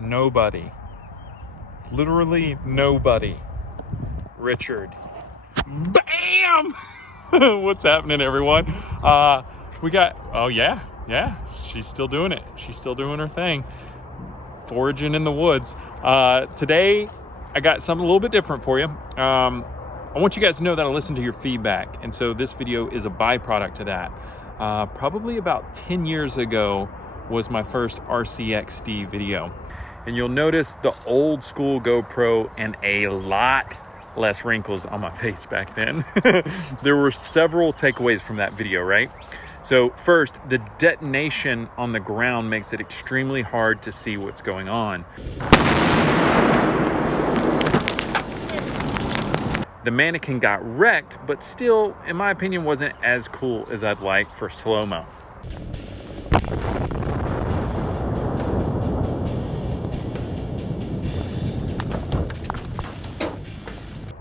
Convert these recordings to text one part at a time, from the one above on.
Nobody. Literally nobody. Richard. Bam! What's happening, everyone? We got, oh yeah, she's still doing it. She's still doing her thing. Foraging in the woods. Today, I got something a little bit different for you. I want you guys to know that I listen to your feedback, and so this video is a byproduct to that. Probably about 10 years ago was my first RCXD video. And you'll notice the old school GoPro and a lot less wrinkles on my face back then. There were several takeaways from that video, right? So first, the detonation on the ground makes it extremely hard to see what's going on. The Mannequin got wrecked, but still, in my opinion, wasn't as cool as I'd like for slow-mo.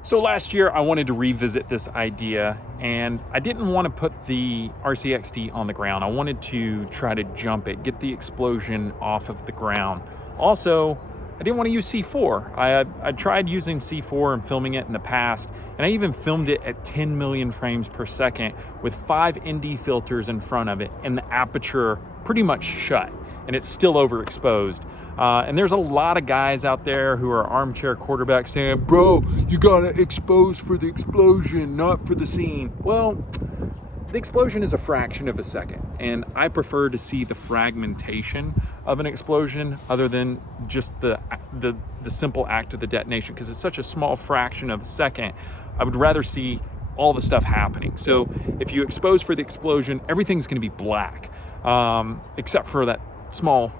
So last year I wanted to revisit this idea, and I didn't want to put the RCXD on the ground. I wanted to try to jump it, get the explosion off of the ground. Also, I didn't want to use C4. I tried using C4 and filming it in the past, and I even filmed it at 10 million frames per second with 5 ND filters in front of it and the aperture pretty much shut, and it's still overexposed. And there's a lot of guys out there who are armchair quarterbacks saying, bro, you gotta expose for the explosion, not for the scene. Well, the explosion is a fraction of a second, and I prefer to see the fragmentation of an explosion other than just the simple act of the detonation, because it's such a small fraction of a second. I would rather see all the stuff happening. So if you expose for the explosion, everything's gonna be black, except for that small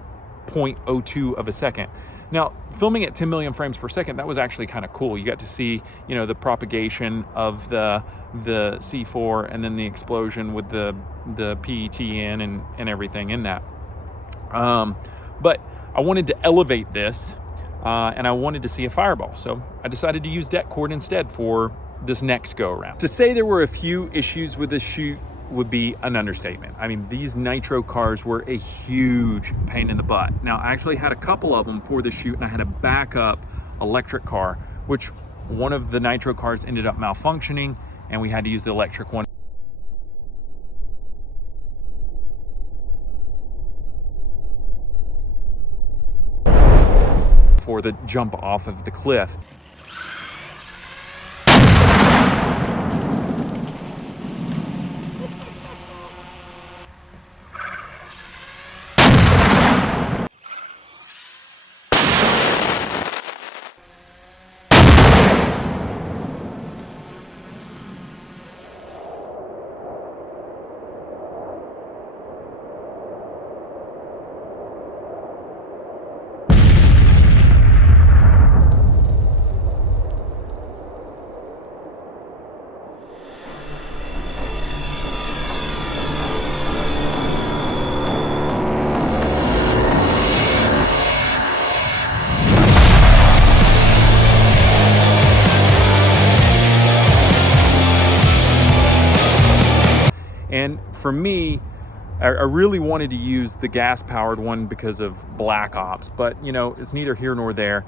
0.02 of a second. Now, filming at 10 million frames per second, that was actually kind of cool. You got to see, you know, the propagation of the C4 and then the explosion with the PETN and everything in that. But I wanted to elevate this, and I wanted to see a fireball. So I decided to use det cord instead for this next go around. To say there were a few issues with this shoot would be an understatement. I mean, these nitro cars were a huge pain in the butt. Now, I actually had a couple of them for the shoot, and I had a backup electric car, which one of the nitro cars ended up malfunctioning, and we had to use the electric one for the jump off of the cliff. And for me, I really wanted to use the gas-powered one because of Black Ops, but you know, it's neither here nor there.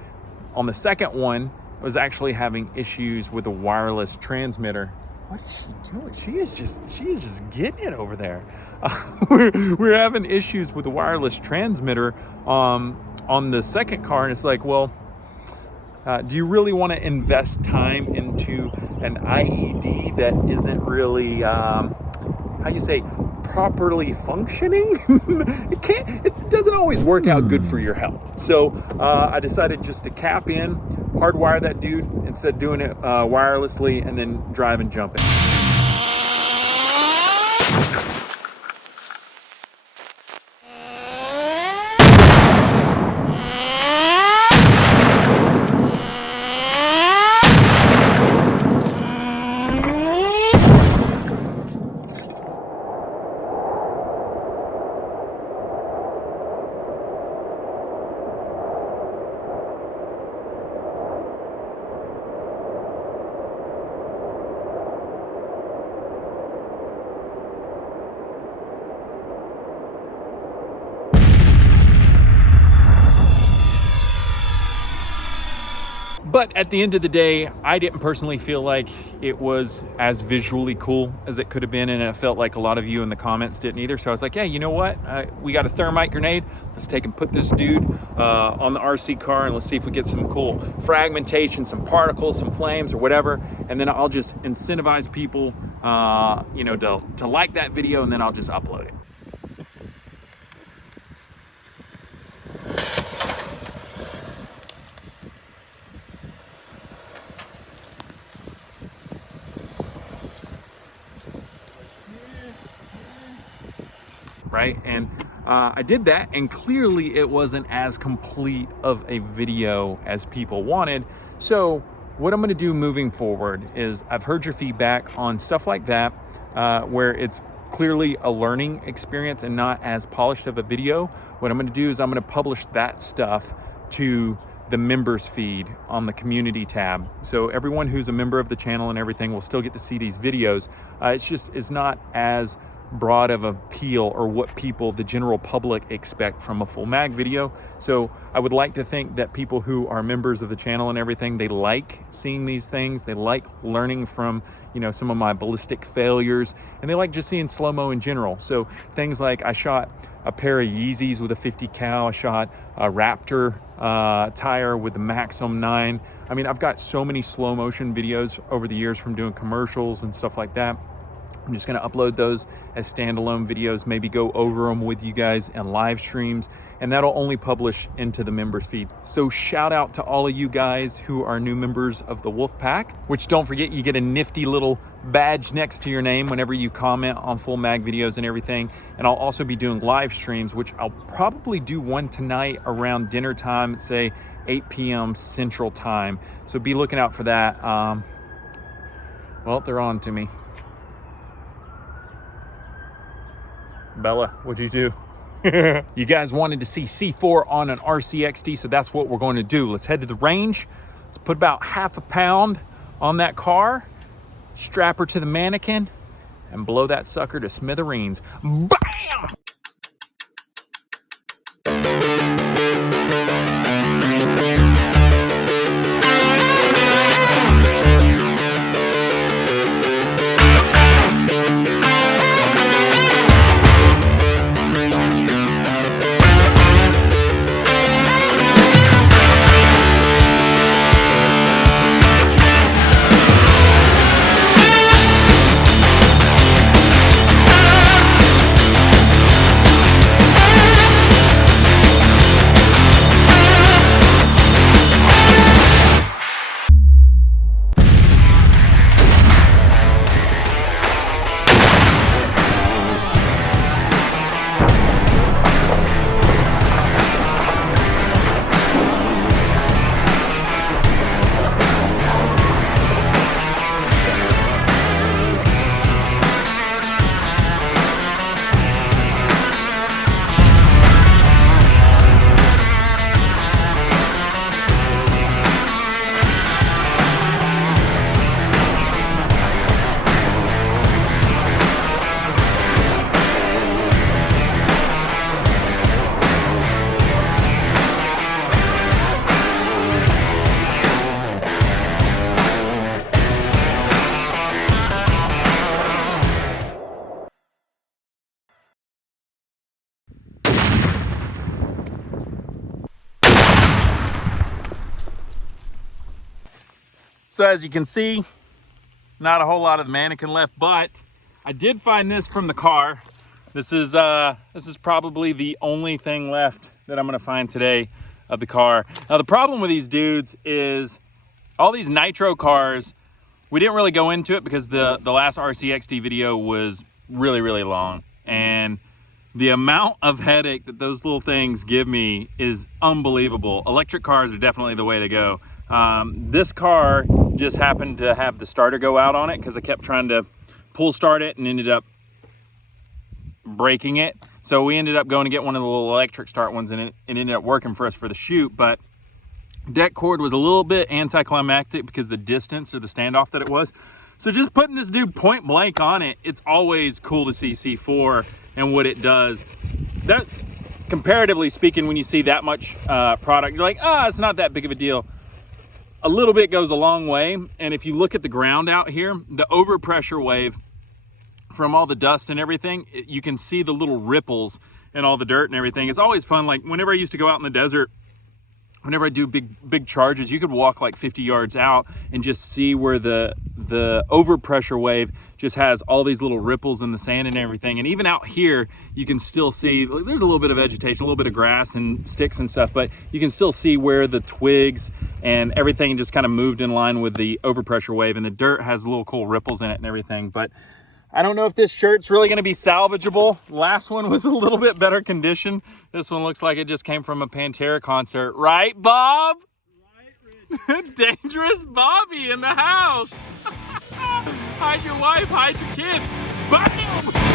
On the second one, I was actually having issues with the wireless transmitter. What is she doing? She is just getting it over there. We're having issues with the wireless transmitter on the second car, and it's like, well, do you really want to invest time into an IED that isn't really, how you say, properly functioning? It doesn't always work out good for your health. So I decided just to cap in, hardwire that dude instead of doing it wirelessly, and then drive and jump it. But at the end of the day, I didn't personally feel like it was as visually cool as it could have been, and it felt like a lot of you in the comments didn't either. So I was like, yeah, you know what? We got a thermite grenade. Let's take and put this dude on the RC car, and let's see if we get some cool fragmentation, some particles, some flames, or whatever. And then I'll just incentivize people, you know, to like that video, and then I'll just upload it. Right, and I did that, and clearly it wasn't as complete of a video as people wanted. So what I'm going to do moving forward is, I've heard your feedback on stuff like that, where it's clearly a learning experience and not as polished of a video. What I'm going to do is I'm going to publish that stuff to the members feed on the community tab. So everyone who's a member of the channel and everything will still get to see these videos. It's not as broad of appeal, or what people, the general public, expect from a FullMag video. So I would like to think that people who are members of the channel and everything, they like seeing these things, they like learning from, you know, some of my ballistic failures, and they like just seeing slow-mo in general. So things like, I shot a pair of Yeezys with a 50 cal, I shot a Raptor tire with the Maxim 9. I mean, I've got so many slow motion videos over the years from doing commercials and stuff like that. I'm just going to upload those as standalone videos, maybe go over them with you guys in live streams, and that'll only publish into the members feed. So shout out to all of you guys who are new members of the Wolf Pack, which, don't forget, you get a nifty little badge next to your name whenever you comment on FullMag videos and everything. And I'll also be doing live streams, which I'll probably do one tonight around dinner time, say 8 p.m. Central Time. So be looking out for that. Well, they're on to me. Bella, what'd you do? You guys wanted to see C4 on an RCXD, so that's what we're going to do. Let's head to the range. Let's put about half a pound on that car, strap her to the Mannequin, and blow that sucker to smithereens. Bam! So as you can see, not a whole lot of the Mannequin left, but I did find this from the car. This is probably the only thing left that I'm gonna find today of the car. Now the problem with these dudes is all these nitro cars, we didn't really go into it because the last RCXD video was really, really long. And the amount of headache that those little things give me is unbelievable. Electric cars are definitely the way to go. This car just happened to have the starter go out on it because I kept trying to pull start it and ended up breaking it. So we ended up going to get one of the little electric start ones, and it ended up working for us for the shoot. But deck cord was a little bit anticlimactic because the distance or the standoff that it was. So just putting this dude point blank on it, it's always cool to see C4 and what it does. That's comparatively speaking, when you see that much product, you're like, it's not that big of a deal. a little bit goes a long way. And if you look at the ground out here, the overpressure wave from all the dust and everything, you can see the little ripples and all the dirt and everything. It's always fun. Like whenever I used to go out in the desert, whenever I do big charges, you could walk like 50 yards out and just see where the overpressure wave just has all these little ripples in the sand and everything. And even out here, you can still see, there's a little bit of vegetation, a little bit of grass and sticks and stuff, but you can still see where the twigs and everything just kind of moved in line with the overpressure wave, and the dirt has little cool ripples in it and everything. But I don't know if this shirt's really going to be salvageable. Last one was a little bit better condition. This one looks like it just came from a Pantera concert. Right, Bob? Right, Dangerous Bobby in the house. Hide your wife, hide your kids. Bam!